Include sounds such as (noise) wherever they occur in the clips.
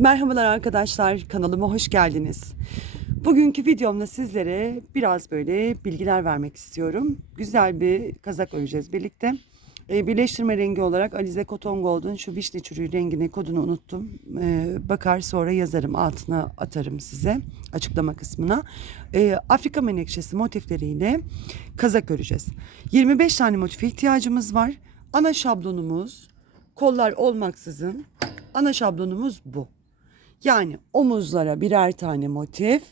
Merhabalar arkadaşlar, kanalıma hoş geldiniz. Bugünkü videomda sizlere biraz böyle bilgiler vermek istiyorum. Güzel bir kazak öreceğiz birlikte. Ee, birleştirme rengi olarak Alize Cotton Gold'un şu vişne çürüğü rengini kodunu unuttum. Ee, bakar sonra yazarım altına atarım size açıklama kısmına. Ee, Afrika menekşesi motifleriyle kazak öreceğiz. 25 tane motife ihtiyacımız var. Ana şablonumuz kollar olmaksızın ana şablonumuz bu. Yani omuzlara birer tane motif,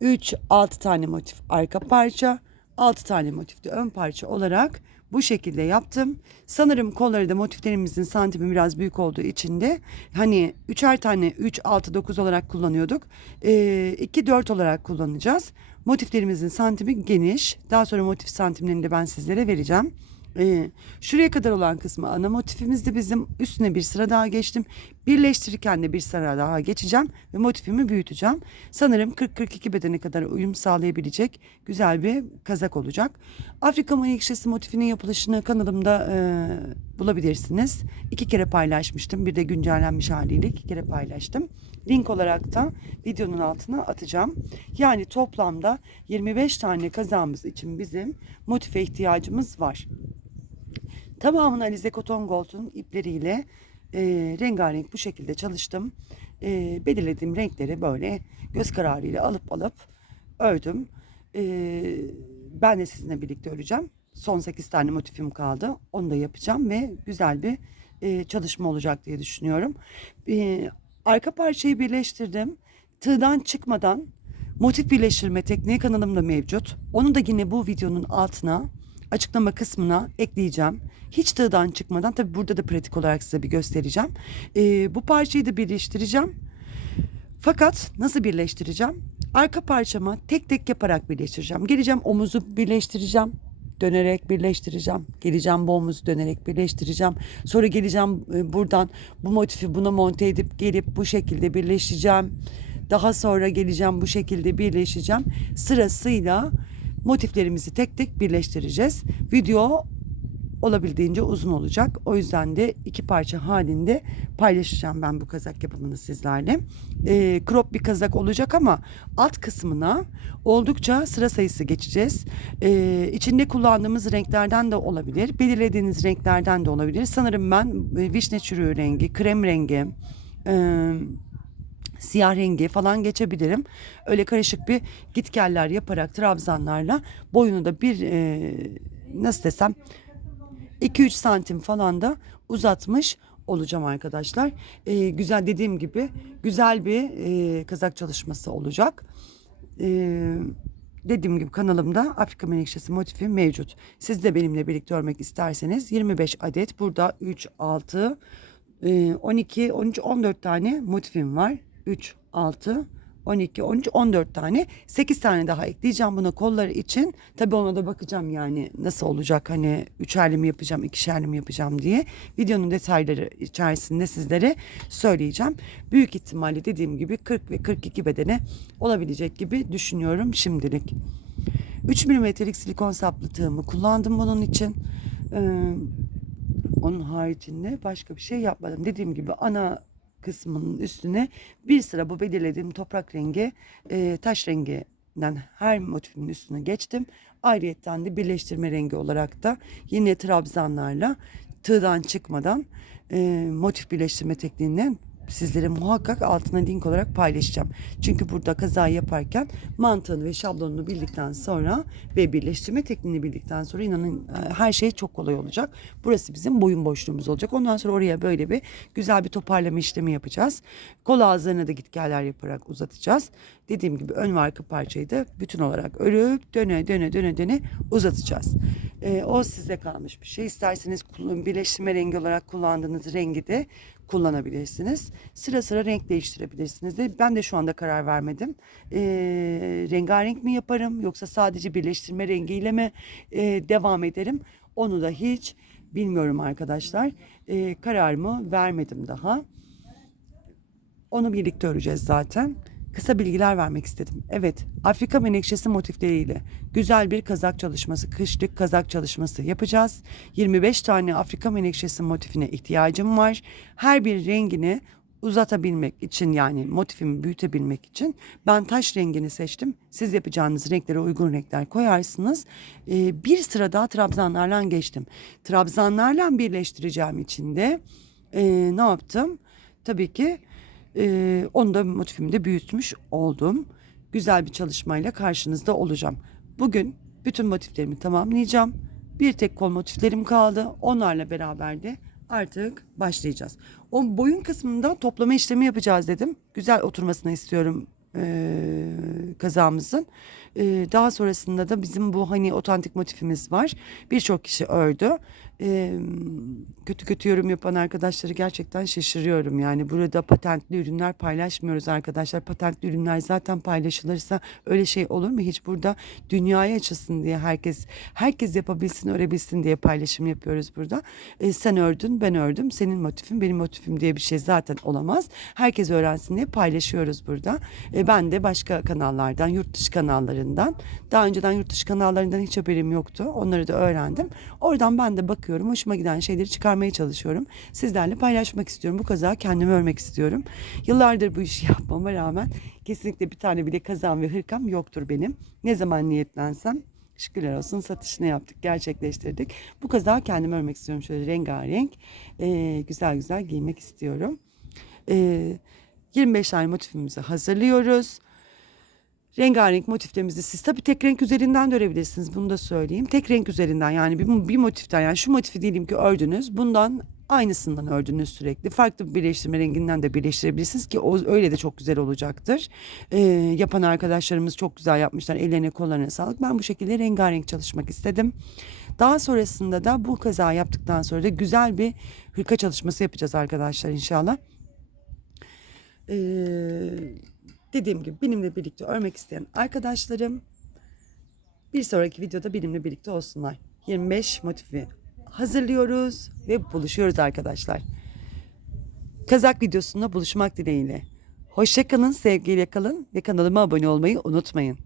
3 6 tane motif arka parça, 6 tane motif de ön parça olarak bu şekilde yaptım. Sanırım kolları da motiflerimizin santimi biraz büyük olduğu için de hani üçer tane 3 6 9 olarak kullanıyorduk. 2 4 olarak kullanacağız. Motiflerimizin santimi geniş. Daha sonra motif santimlerini de ben sizlere vereceğim. Ee, şuraya kadar olan kısmı ana motifimizdi bizim. Üstüne bir sıra daha geçtim. Birleştirirken de bir sıra daha geçeceğim ve motifimi büyüteceğim. Sanırım 40-42 bedene kadar uyum sağlayabilecek güzel bir kazak olacak. Afrika menekşesi motifinin yapılışını kanalımda e, bulabilirsiniz. İki kere paylaşmıştım. Bir de güncellenmiş haliyle iki kere paylaştım. Link olarak da videonun altına atacağım. Yani toplamda 25 tane kazağımız için bizim motife ihtiyacımız var. Tamamını Alize Cotton Gold'un ipleriyle e, rengarenk bu şekilde çalıştım. E, belirlediğim renkleri böyle göz kararıyla alıp alıp ördüm. E, ben de sizinle birlikte öreceğim. Son 8 tane motifim kaldı. Onu da yapacağım ve güzel bir e, çalışma olacak diye düşünüyorum. E, arka parçayı birleştirdim. Tığdan çıkmadan motif birleştirme tekniği kanalımda mevcut. Onu da yine bu videonun altına açıklama kısmına ekleyeceğim. Hiç tığdan çıkmadan tabi burada da pratik olarak size bir göstereceğim. Ee, bu parçayı da birleştireceğim. Fakat nasıl birleştireceğim? Arka parçamı tek tek yaparak birleştireceğim. Geleceğim omuzu birleştireceğim. Dönerek birleştireceğim. Geleceğim bu omuzu dönerek birleştireceğim. Sonra geleceğim e, buradan bu motifi buna monte edip gelip bu şekilde birleşeceğim. Daha sonra geleceğim bu şekilde birleşeceğim. Sırasıyla motiflerimizi tek tek birleştireceğiz. Video olabildiğince uzun olacak. O yüzden de iki parça halinde paylaşacağım ben bu kazak yapımını sizlerle. E, crop bir kazak olacak ama alt kısmına oldukça sıra sayısı geçeceğiz. E, içinde kullandığımız renklerden de olabilir. Belirlediğiniz renklerden de olabilir. Sanırım ben e, vişne çürüğü rengi, krem rengi, e, siyah rengi falan geçebilirim. Öyle karışık bir gitgeller yaparak trabzanlarla boyunu da bir e, nasıl desem 2-3 santim falan da uzatmış olacağım arkadaşlar. E, güzel dediğim gibi güzel bir e, kazak çalışması olacak. E, dediğim gibi kanalımda Afrika menekşesi motifi mevcut. Siz de benimle birlikte örmek isterseniz 25 adet burada 3, 6, 12, 13, 14 tane motifim var. 3, 6, 12, 13, 14 tane. 8 tane daha ekleyeceğim buna kolları için. Tabii ona da bakacağım yani nasıl olacak hani üçerli mi yapacağım, ikişerli mi yapacağım diye. Videonun detayları içerisinde sizlere söyleyeceğim. Büyük ihtimalle dediğim gibi 40 ve 42 bedene olabilecek gibi düşünüyorum şimdilik. 3 milimetrelik silikon saplı tığımı kullandım bunun için. Ee, onun haricinde başka bir şey yapmadım. Dediğim gibi ana kısmının üstüne bir sıra bu belirlediğim toprak rengi e, taş renginden her motifin üstüne geçtim. Ayrıyetten de birleştirme rengi olarak da yine trabzanlarla tığdan çıkmadan e, motif birleştirme tekniğinden sizlere muhakkak altına link olarak paylaşacağım. Çünkü burada kaza yaparken mantığını ve şablonunu bildikten sonra ve birleştirme tekniğini bildikten sonra inanın e, her şey çok kolay olacak. Burası bizim boyun boşluğumuz olacak. Ondan sonra oraya böyle bir güzel bir toparlama işlemi yapacağız. Kol ağızlarına da gitgeller yaparak uzatacağız. Dediğim gibi ön ve arka parçayı da bütün olarak örüp döne döne döne döne uzatacağız. E, o size kalmış bir şey. İsterseniz birleştirme rengi olarak kullandığınız rengi de kullanabilirsiniz. Sıra sıra renk değiştirebilirsiniz de ben de şu anda karar vermedim. E, rengarenk mi yaparım yoksa sadece birleştirme rengiyle mi e, devam ederim? Onu da hiç bilmiyorum arkadaşlar. E, kararımı vermedim daha. Onu birlikte öreceğiz zaten kısa bilgiler vermek istedim. Evet, Afrika menekşesi motifleriyle güzel bir kazak çalışması, kışlık kazak çalışması yapacağız. 25 tane Afrika menekşesi motifine ihtiyacım var. Her bir rengini uzatabilmek için yani motifimi büyütebilmek için ben taş rengini seçtim. Siz yapacağınız renklere uygun renkler koyarsınız. Ee, bir sıra daha trabzanlarla geçtim. Trabzanlarla birleştireceğim için de e, ne yaptım? Tabii ki e, onu da motifimde büyütmüş oldum. Güzel bir çalışmayla karşınızda olacağım. Bugün bütün motiflerimi tamamlayacağım. Bir tek kol motiflerim kaldı. Onlarla beraber de artık başlayacağız. O boyun kısmında toplama işlemi yapacağız dedim. Güzel oturmasını istiyorum eee kazağımızın. Eee, daha sonrasında da bizim bu hani otantik motifimiz var. Birçok kişi ördü. Eee, kötü kötü yorum yapan arkadaşları gerçekten şaşırıyorum. Yani burada patentli ürünler paylaşmıyoruz arkadaşlar. Patentli ürünler zaten paylaşılırsa öyle şey olur mu? Hiç burada dünyaya açılsın diye herkes herkes yapabilsin, örebilsin diye paylaşım yapıyoruz burada. E, sen ördün, ben ördüm. Senin motifin, benim motifim diye bir şey zaten olamaz. Herkes öğrensin diye paylaşıyoruz burada. E, ben de başka kanallardan, yurt dışı kanallarından, daha önceden yurt dışı kanallarından hiç haberim yoktu. Onları da öğrendim. Oradan ben de bakıyorum. Hoşuma giden şeyleri çıkarmaya çalışıyorum. Sizlerle paylaşmak istiyorum. Bu kazağı kendime örmek istiyorum. Yıllardır bu işi (laughs) yapmama rağmen kesinlikle bir tane bile kazağım ve hırkam yoktur benim. Ne zaman niyetlensem Şükürler olsun satışını yaptık, gerçekleştirdik. Bu kazağı kendime örmek istiyorum. Şöyle rengarenk, e, güzel güzel giymek istiyorum. E, 25 tane motifimizi hazırlıyoruz. Rengarenk motiflerimizi siz tabii tek renk üzerinden de örebilirsiniz. Bunu da söyleyeyim. Tek renk üzerinden yani bir, bir motiften yani şu motifi diyelim ki ördünüz. Bundan aynısından ördünüz sürekli. Farklı bir birleştirme renginden de birleştirebilirsiniz ki o öyle de çok güzel olacaktır. Ee, yapan arkadaşlarımız çok güzel yapmışlar. Ellerine kollarına sağlık. Ben bu şekilde rengarenk çalışmak istedim. Daha sonrasında da bu kaza yaptıktan sonra da güzel bir hırka çalışması yapacağız arkadaşlar inşallah. Ee, dediğim gibi benimle birlikte örmek isteyen arkadaşlarım bir sonraki videoda benimle birlikte olsunlar. 25 motifi hazırlıyoruz ve buluşuyoruz arkadaşlar. Kazak videosunda buluşmak dileğiyle. Hoşçakalın, sevgiyle kalın ve kanalıma abone olmayı unutmayın.